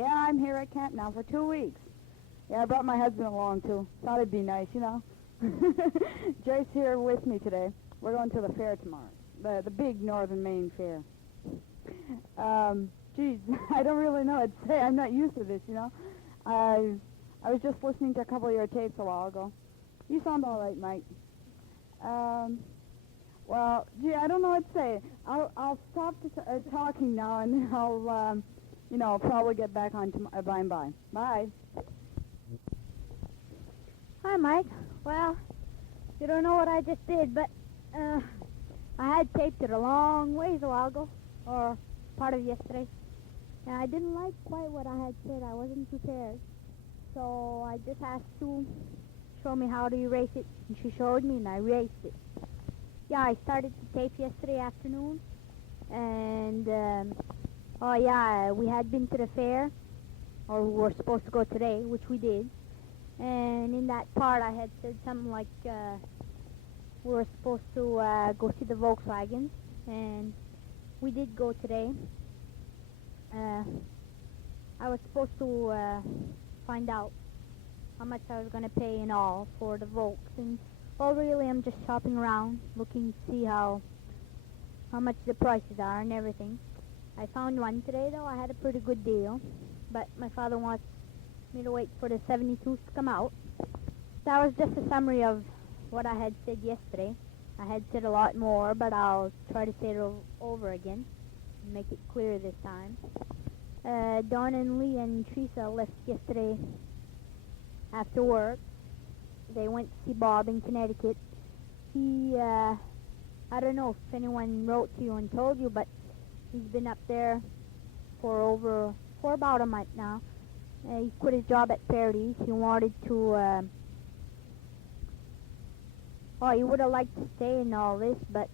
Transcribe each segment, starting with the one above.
Yeah, I'm here at camp now for 2 weeks. Yeah, I brought my husband along too. Thought it'd be nice, you know. Jay's here with me today. We're going to the fair tomorrow, the big Northern Maine fair. Geez, I don't really know what to say. I'm not used to this, you know. I was just listening to a couple of your tapes a while ago. You sound all right, Mike. Well, gee, I don't know what to say. I'll stop talking now, and I'll probably get back on by and by. Bye. Hi, Mike. Well, you don't know what I just did, but I had taped it a long ways a while ago, or part of yesterday, and I didn't like quite what I had said. I wasn't prepared, so I just asked Sue to show me how to erase it, and she showed me, and I erased it. Yeah, I started to tape yesterday afternoon, and we had been to the fair, or we were supposed to go today, which we did. And in that part, I had said something like we were supposed to go see the Volkswagens, and we did go today. I was supposed to find out how much I was going to pay in all for the Volks, and well, really, I'm just shopping around, looking to see how much the prices are and everything. I found one today, though. I had a pretty good deal, but my father wants me to wait for the 72s to come out. That was just a summary of what I had said yesterday. I had said a lot more, but I'll try to say it over again and make it clear this time. Dawn and Lee and Teresa left yesterday after work. They went to see Bob in Connecticut. He, I don't know if anyone wrote to you and told you, but he's been up there for about a month now. He quit his job at Fairdy's. He wanted to, he would have liked to stay in all this, but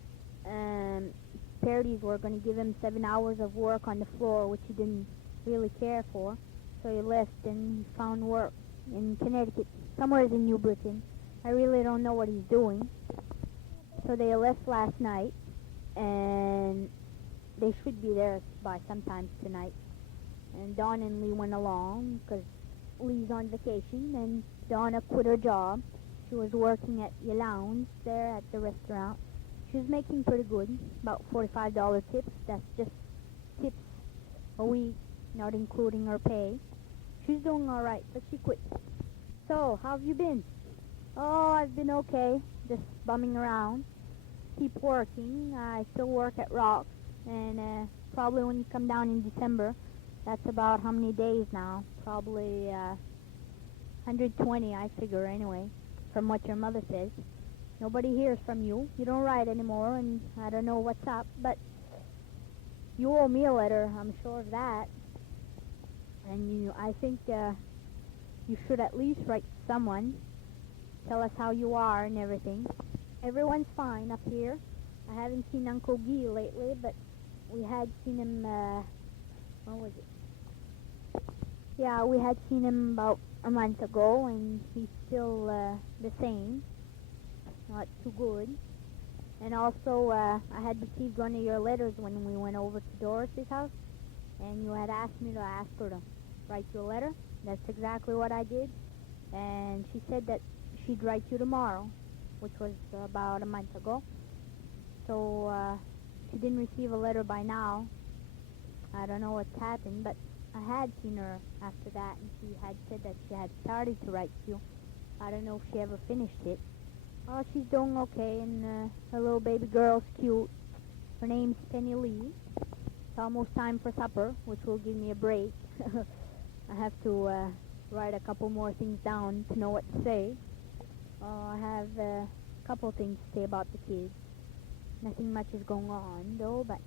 Fairdy's were going to give him 7 hours of work on the floor, which he didn't really care for. So he left and found work in Connecticut, somewhere in New Britain. I really don't know what he's doing. So they left last night, and they should be there by sometime tonight. And Dawn and Lee went along because Lee's on vacation, and Donna quit her job. She was working at your lounge there at the restaurant. She was making pretty good, about $45 tips. That's just tips a week, not including her pay. She's doing all right, but she quit. So, how have you been? Oh, I've been okay, just bumming around. Keep working. I still work at Rocks, and probably when you come down in December, that's about how many days now? Probably 120, I figure, anyway, from what your mother says. Nobody hears from you. You don't write anymore, and I don't know what's up, but you owe me a letter, I'm sure of that. And I think you should at least write to someone. Tell us how you are and everything. Everyone's fine up here. I haven't seen Uncle Guy lately, but we had seen him, when was it? Yeah, we had seen him about a month ago, and he's still the same. Not too good. And also, I had received one of your letters when we went over to Doris's house, and you had asked me to ask her to write you a letter. That's exactly what I did. And she said that she'd write you tomorrow, which was about a month ago. So, if you didn't receive a letter by now, I don't know what's happened, but I had seen her after that, and she had said that she had started to write to you. I don't know if she ever finished it. Oh, she's doing okay, and her little baby girl's cute. Her name's Penny Lee. It's almost time for supper, which will give me a break. I have to write a couple more things down to know what to say. I have a couple things to say about the kids. Nothing much is going on, though, but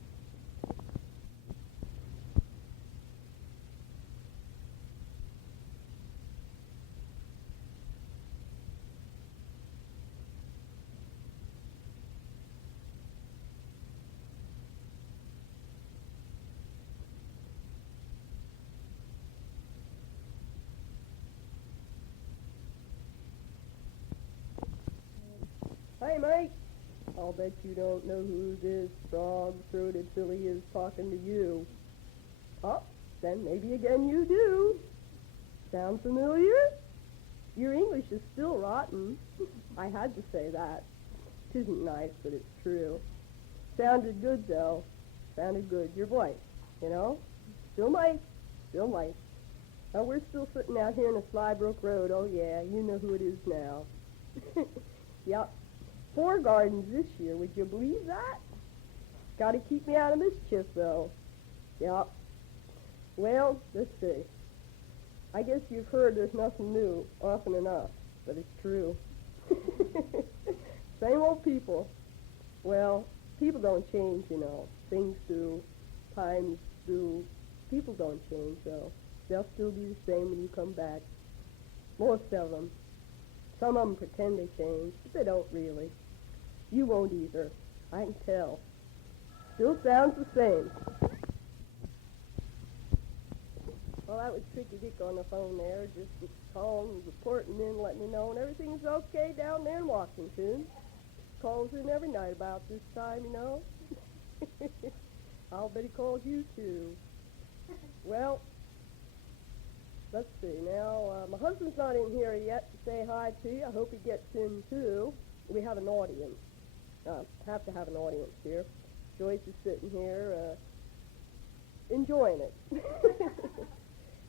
Hey, mate! I'll bet you don't know who this frog-throated filly is talking to you. Huh? Then maybe again you do. Sound familiar? Your English is still rotten. I had to say that. It isn't nice, but it's true. Sounded good, though. Sounded good. Your voice, you know? Still nice. Still nice. Now, we're still sitting out here in the Slybrook Road. Oh, yeah, you know who it is now. Yep. 4 gardens this year. Would you believe that? Got to keep me out of mischief, though. Yep. Well, let's see. I guess you've heard there's nothing new often enough, but it's true. Same old people. Well, people don't change, you know. Things do. Times do. People don't change, though. They'll still be the same when you come back. Most of them. Some of them pretend they change, but they don't really. You won't either. I can tell. Still sounds the same. Well, that was Tricky Dick on the phone there, just calling, reporting in, letting me know, and everything's okay down there in Washington. Calls in every night about this time, you know. I'll bet he calls you, too. Well, let's see. Now, my husband's not in here yet to say hi to you. I hope he gets in, too. We have an audience. Have to have an audience here. Joyce is sitting here enjoying it.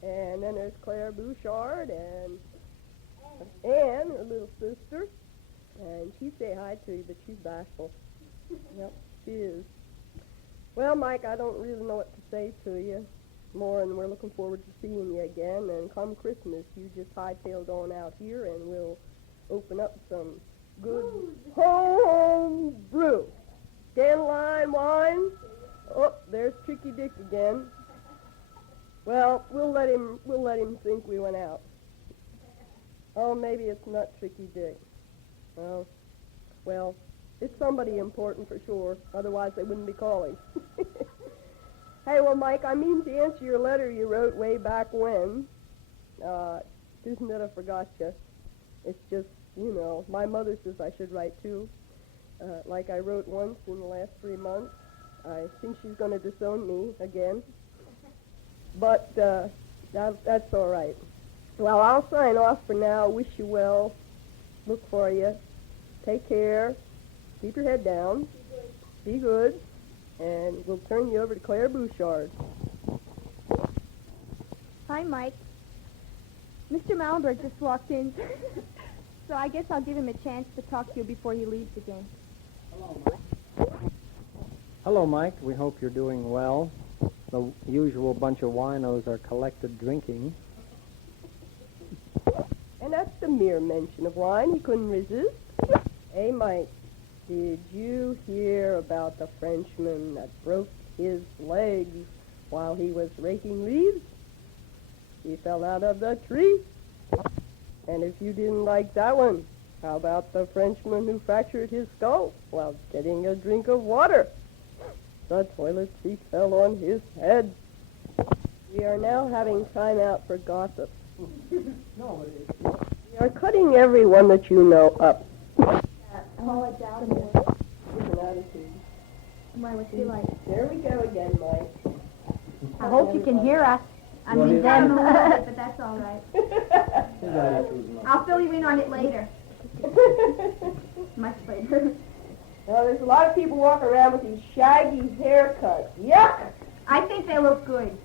And then there's Claire Bouchard and Anne, her little sister. And she'd say hi to you, but she's bashful. Yep, she is. Well, Mike, I don't really know what to say to you more, and we're looking forward to seeing you again. And come Christmas, you just hightailed on out here, and we'll open up some good home brew. Dandelion wine. Oh, there's Tricky Dick again. Well, we'll let him think we went out. Oh, maybe it's not Tricky Dick. Oh, well, it's somebody important for sure. Otherwise, they wouldn't be calling. Hey, well, Mike, I mean to answer your letter you wrote way back when. It isn't that I forgot you. It's just, you know, my mother says I should write too. Like I wrote once in the last 3 months. I think she's going to disown me again. But that's all right. Well, I'll sign off for now. Wish you well. Look for you. Take care. Keep your head down. Be good. And we'll turn you over to Claire Bouchard. Hi, Mike. Mr. Malmberg just walked in, so I guess I'll give him a chance to talk to you before he leaves again. Hello, Mike. We hope you're doing well. The usual bunch of winos are collected drinking. And that's the mere mention of wine. He couldn't resist. Hey, Mike, did you hear about the Frenchman that broke his legs while he was raking leaves? He fell out of the tree. And if you didn't like that one, how about the Frenchman who fractured his skull while getting a drink of water? The toilet seat fell on his head. We are now having time out for gossip. No, We are cutting everyone that you know up. Oh, it's out With an attitude. Why, what's he like? There we go again, Mike. I hope you can hear us. I mean, them a little bit, but that's all right. I'll fill you in on it later. Much later. Well, there's a lot of people walking around with these shaggy haircuts. Yuck! I think they look good.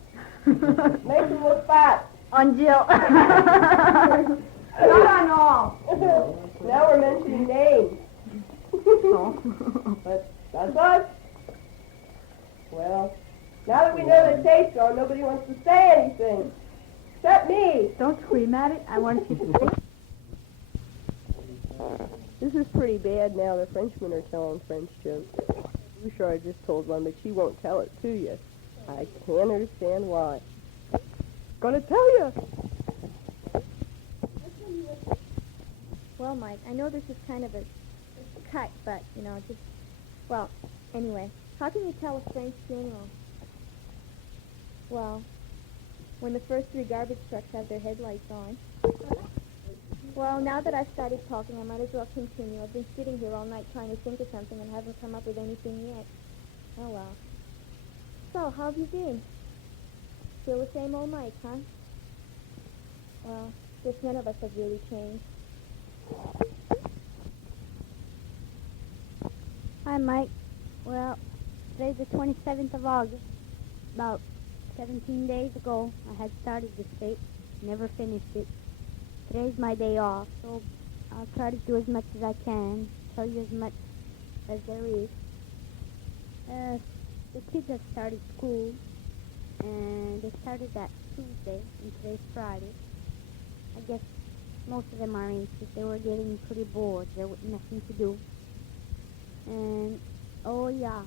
Make them look fat. On Jill. Not on all. Now we're mentioning names. But that's us. Well, now that we know the taste on, nobody wants to say anything. Except me. Don't scream at it. I want you to think. This is pretty bad now. The Frenchmen are telling French jokes. Bouchard just told one, but she won't tell it to you. I can't understand why. Gonna tell you. Well, Mike, I know this is kind of a cut, but, you know, just, well, anyway, how can you tell a French funeral? Well, when the first 3 garbage trucks have their headlights on. Well, now that I've started talking, I might as well continue. I've been sitting here all night trying to think of something and haven't come up with anything yet. Oh, well. So, how have you been? Still the same old Mike, huh? Well, guess none of us have really changed. Hi, Mike. Well, today's the 27th of August. About 17 days ago, I had started this tape, never finished it. Today's my day off, so I'll try to do as much as I can, tell you as much as there is. The kids have started school, and they started that Tuesday, and today's Friday. I guess most of them are anxious. They were getting pretty bored. There was nothing to do. And, oh yeah,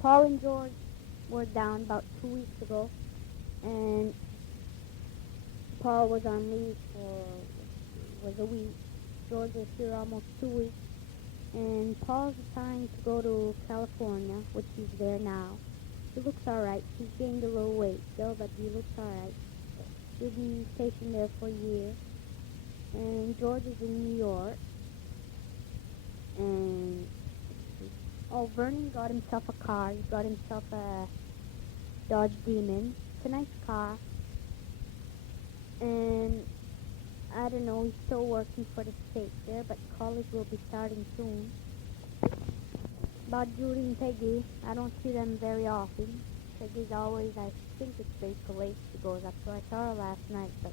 Paul and George were down about 2 weeks ago, and Paul was on leave was a week. George was here almost 2 weeks. And Paul's trying to go to California, which he's there now. He looks alright. He's gained a little weight still, but he looks alright. He'll be stationed there for a year. And George is in New York. And, oh, Vernon got himself a car. He got himself a Dodge Demon. It's a nice car. And I don't know, he's still working for the state there, but college will be starting soon. About Judy and Peggy, I don't see them very often. Peggy's always, I think it's Baker Lake she goes up to. I saw her last night, but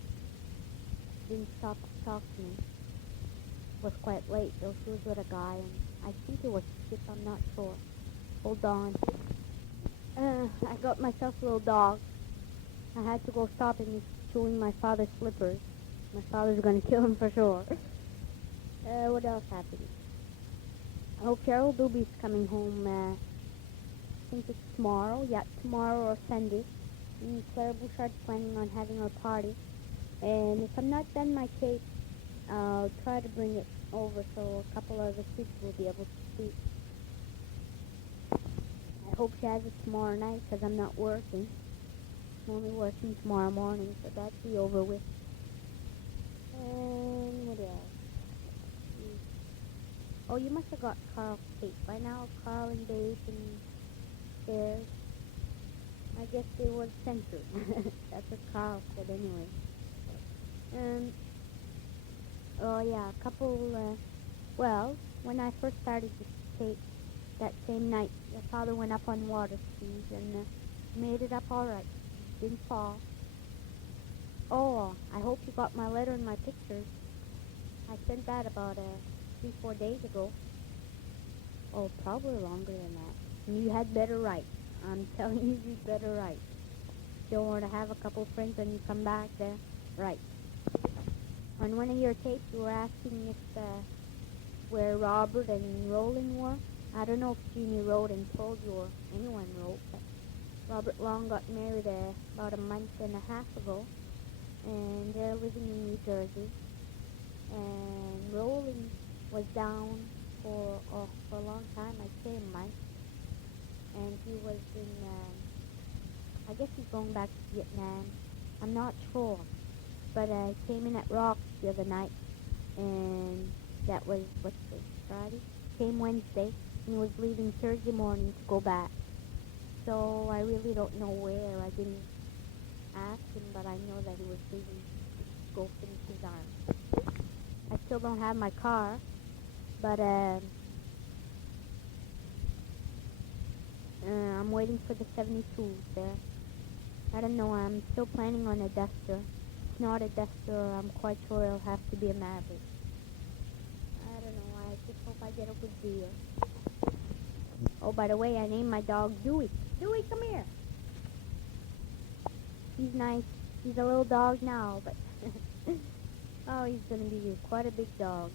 she didn't stop to talk to me. It was quite late, though. She was with a guy, and I think it was Skip, I'm not sure. Hold on. I got myself a little dog. I had to go stop him. He's chewing my father's slippers. My father's going to kill him for sure. What else happened? I hope Cheryl Doobie's coming home. I think it's tomorrow. Yeah, tomorrow or Sunday. And Claire Bouchard's planning on having her party. And if I'm not done my cake, I'll try to bring it over so a couple of the kids will be able to see. I hope she has it tomorrow night because I'm not working. I'm only working tomorrow morning, so that'll be over with. And what else? Oh, you must have got Carl's tape by now. Carl and Dave and theirs. I guess they were censored. That's what Carl said anyway. Oh yeah, a couple, well, when I first started this tape, that same night, your father went up on water skis and made it up all right. Didn't fall. Oh, I hope you got my letter and my pictures. I sent that about 3-4 days ago. Oh, probably longer than that. And you had better write. I'm telling you, you'd better write. If you want to have a couple friends when you come back there, write. On one of your tapes, you were asking if where Robert and Roland were. I don't know if Jeannie wrote and told you or anyone wrote, but Robert Long got married about a month and a half ago. And they're living in New Jersey. And Roland was down for a long time, I'd say a month. And he was in, I guess he's going back to Vietnam. I'm not sure. But I came in at Rocks the other night, and that was, what's this, Friday? Came Wednesday, and he was leaving Thursday morning to go back. So I really don't know where. I didn't ask him, but I know that he was leaving to go finish his arm. I still don't have my car, but I'm waiting for the 72 there. I don't know, I'm still planning on a Duster. If not a Duster, I'm quite sure it'll have to be a Maverick. I don't know, I just hope I get a good deal. Oh, by the way, I named my dog Dewey. Dewey, come here. He's nice. He's a little dog now, but oh, he's going to be quite a big dog.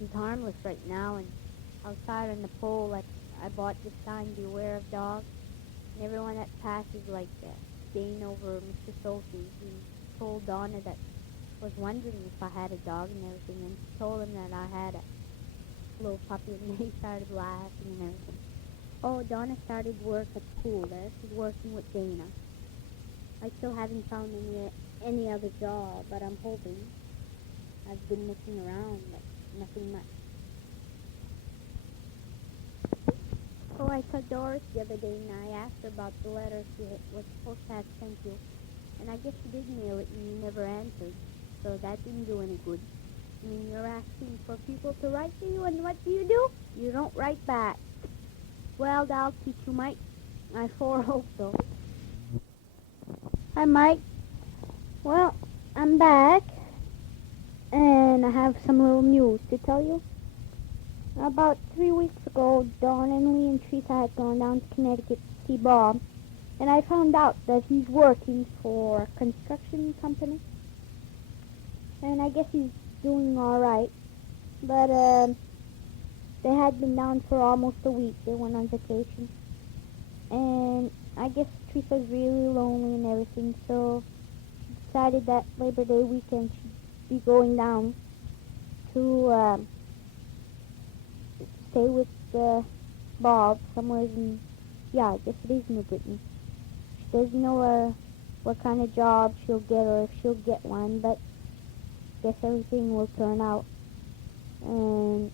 He's harmless right now, and outside on the pole, I bought this sign, beware of dogs. And everyone that passes, like, staying over Mr. Sophie, he told Donna that was wondering if I had a dog and everything, and she told him that I had a little puppy, and they started laughing and everything. Oh, Donna started work at school there. She's working with Dana. I still haven't found any other job, but I'm hoping. I've been looking around, but nothing much. So I saw Doris the other day and I asked her about the letter she was supposed to have sent you. And I guess she did mail it and you never answered. So that didn't do any good. I mean, you're asking for people to write to you, and what do? You don't write back. Well, that'll teach you, Mike. I sure hope so. Hi, Mike. Well, I'm back, and I have some little news to tell you. About 3 weeks ago, Dawn and Lee and Teresa had gone down to Connecticut to see Bob, and I found out that he's working for a construction company, and I guess he's doing all right. But they had been down for almost a week. They went on vacation, and I guess Teresa's really lonely and everything, so she decided that Labor Day weekend she'd be going down to stay with Bob somewhere in, yeah, I guess it is New Britain. She doesn't know what kind of job she'll get or if she'll get one, but I guess everything will turn out. And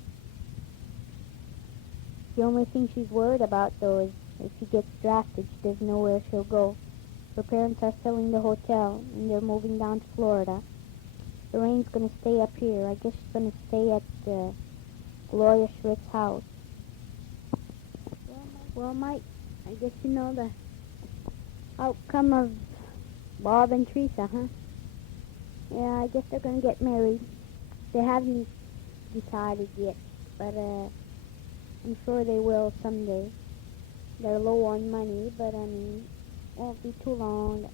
the only thing she's worried about, though, is if she gets drafted, she doesn't know where she'll go. Her parents are selling the hotel, and they're moving down to Florida. Lorraine's going to stay up here. I guess she's going to stay at Gloria Schmidt's house. Well, Mike, I guess you know the outcome of Bob and Teresa, huh? Yeah, I guess they're going to get married. They haven't decided yet, but I'm sure they will someday. They're low on money, but I mean, it won't be too long.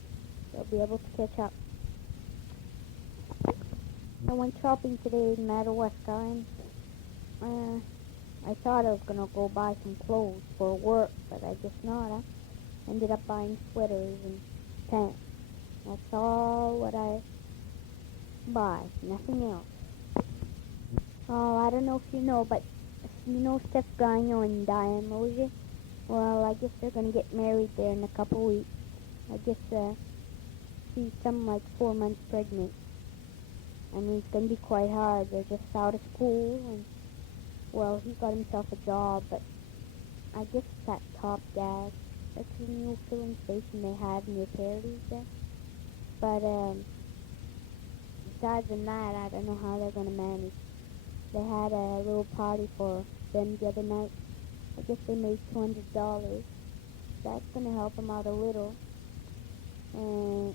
They'll be able to catch up. I went shopping today in Madawaska, and I thought I was going to go buy some clothes for work, but I guess not. I ended up buying sweaters and pants. That's all what I buy, nothing else. Oh, I don't know if you know, but you know Steph Gagnon and Diane Mosier? Well, I guess they're going to get married there in a couple weeks. I guess she's something like 4 months pregnant. I mean, it's going to be quite hard. They're just out of school, and, well, he got himself a job, but I guess it's at Top Gas. That's the new filling station they have near Paradise there. But, besides than that, I don't know how they're going to manage. They had a little party for them the other night. I guess they made $200. That's going to help them out a little. And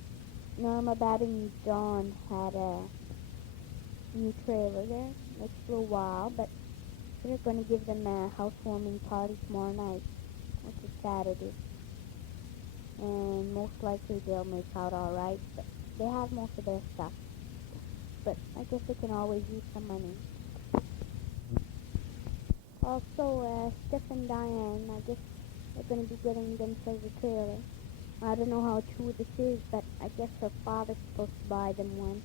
Norma, Babby, and John had a new trailer there. It's a little while, but they're going to give them a housewarming party tomorrow night, which is Saturday. And most likely they'll make out all right, but they have most of their stuff. But I guess they can always use some money. Also, Steph and Diane, I guess they're going to be getting themselves a trailer. I don't know how true this is, but I guess her father's supposed to buy them one.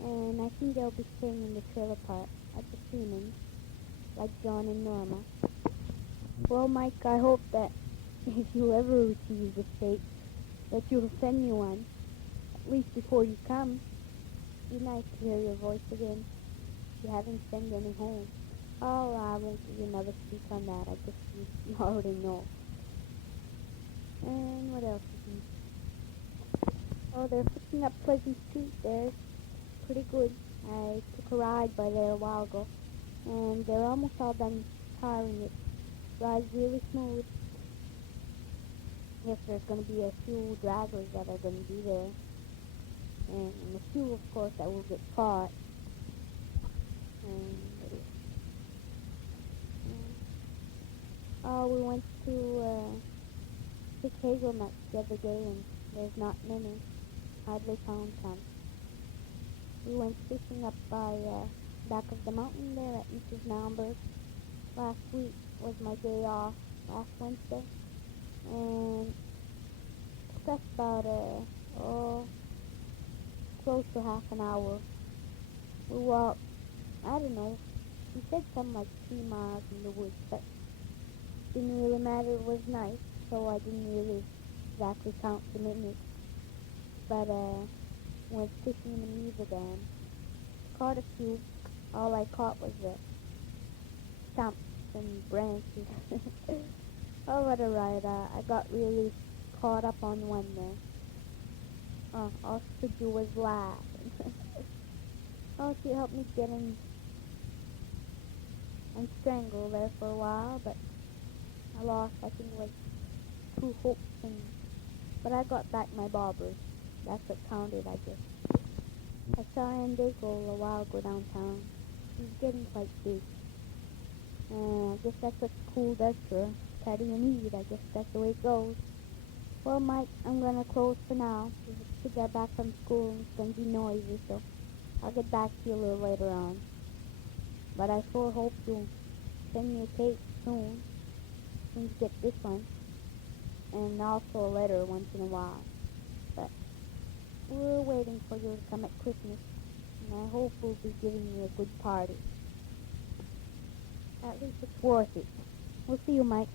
And I think they'll be staying in the trailer park at the Siemens, like John and Norma. Well, Mike, I hope that if you ever receive the steak, that you'll send me one, at least before you come. It'd be nice to hear your voice again. You haven't sent any home. Oh, I won't give you another speak on that. I guess you already know. And what else is new? Oh, they're fixing up Pleasant Street there. Pretty good. I took a ride by there a while ago, and they're almost all done tiling it. Rides really smooth. Yes, there's going to be a few dragglers that are going to be there, and a few, of course, that will get caught. And oh, we went to pick hazelnuts the other day, and there's not many. Hardly found some. We went fishing up by back of the mountain there at Mrs. Malmberg. Last week was my day off, last Wednesday, and it took us about close to half an hour. We walked, I don't know, we said something like 3 miles in the woods, but it didn't really matter. It was nice, so I didn't really exactly count the minutes. But went fishing in the Beaver Dam. Caught a few. All I caught was a stump. and branches. Oh, what a ride. I got really caught up on one there. Oh, all she could do was laugh. Oh, she helped me get in and strangle there for a while, but I lost, I think it was 2 hooks, but I got back my bobbers. That's what counted, I guess. I saw Ann Diggle a while ago downtown. She's getting quite big. I guess that's what school does to her. Study and eat, I guess that's the way it goes. Well, Mike, I'm going to close for now. The kids are back from school and it's going to be noisy, so I'll get back to you a little later on. But I sure hope you'll send me a tape soon you get this one. And also a letter once in a while. But we're waiting for you to come at Christmas. And I hope we'll be giving you a good party. At least it's worth it. We'll see you, Mike.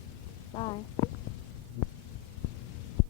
Bye.